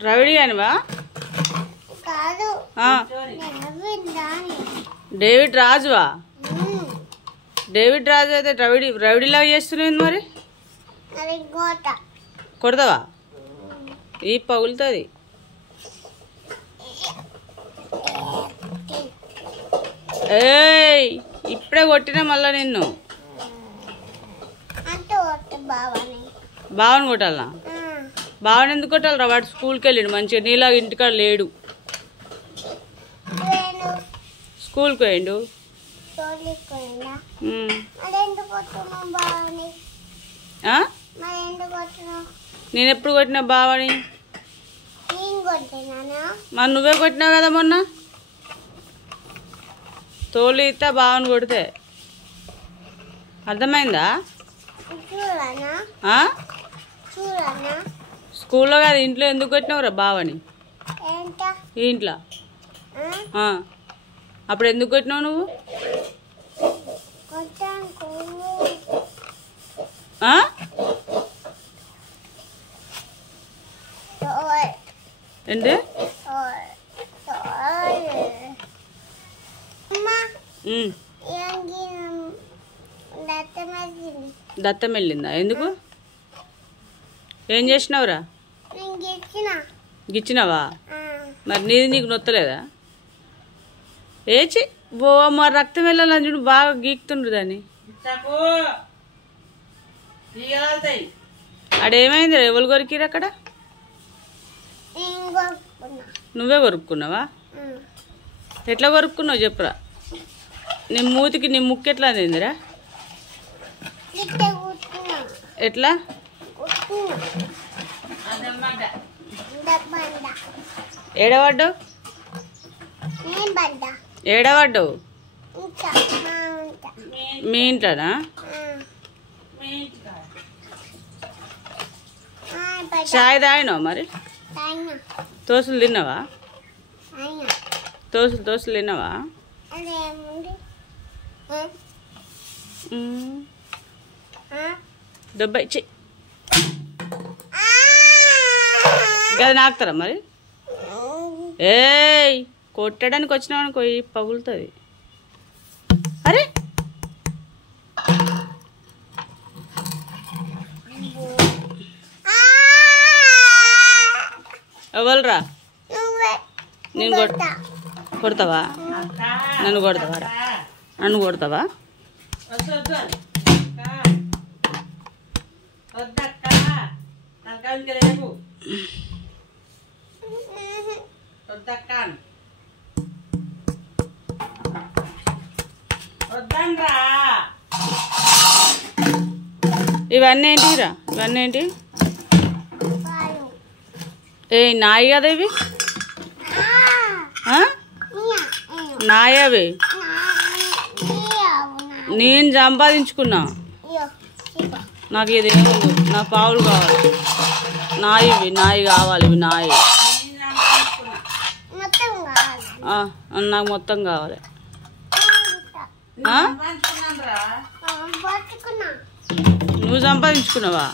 రవిడి అనివా కాదు David రాజువా David రాజు అయితే రవిడిలాగా చేస్తున్నావు మరి కొడతావా ఈ పగులుతుంది ఏయ్ ఇప్పుడే కొట్టినా మళ్ళా నిన్ను బావని కొట్టాలనా బావని ఎందుకు కొట్టాలరా వాడు స్కూల్కి వెళ్ళాడు మంచిగా నీలాగా ఇంటికాడ లేడు స్కూల్కి పోయిండు నేను ఎప్పుడు కొట్టినా బావని మరి నువ్వే కొట్టినావు కదా మొన్న తోలు ఇస్తా బావని కొడితే అర్థమైందా స్కూల్లో కాదు ఇంట్లో ఎందుకు కొట్టినావురా బావని ఇంట్లో అప్పుడు ఎందుకు కొట్టినావు నువ్వు ఏంటి దత్తం వెళ్ళిందా ఎందుకు ఏం చేసినావురా గిచ్చినావా మరి నీది నీకు నొత్తలేదా ఏచి బో మరి రక్తం వెళ్ళాలని చూడు బాగా గీక్తుండ్రు దాన్ని ఆడేమైంది ఎవరు కొరికిరు అక్కడ నువ్వే కొరుక్కున్నావా ఎట్లా కొరుక్కున్నావు చెప్పురా నీ మూతికి నీ ముక్కు ఎట్లా అందిందిరా ఎట్లా ఏడవడ్డావు ఏడవడ్డావు మీ ఇంట్లోనా చాయ్ తాగినావు మరి దోశలు తిన్నావా దోశలు తిన్నావా డెబ్బై చెయ్యి గది నాకుతారా మరి ఏయ్ కొట్టడానికి వచ్చినావు అనుకో పగులుతుంది అరే ఎవరురా నేను కొడతావా నన్ను కొడతావా నన్ను కొడతావా ఇవన్నీ ఏంటిరా ఇవన్నీ ఏంటి ఏ నాయి కదా ఇవి నాయవి నేను సంపాదించుకున్నా నాకు ఇది నా పావులు కావాలి నాయి కావాలి ఇవి నాయి నాకు మొత్తం కావాలి నువ్వు సంపాదించుకున్నావా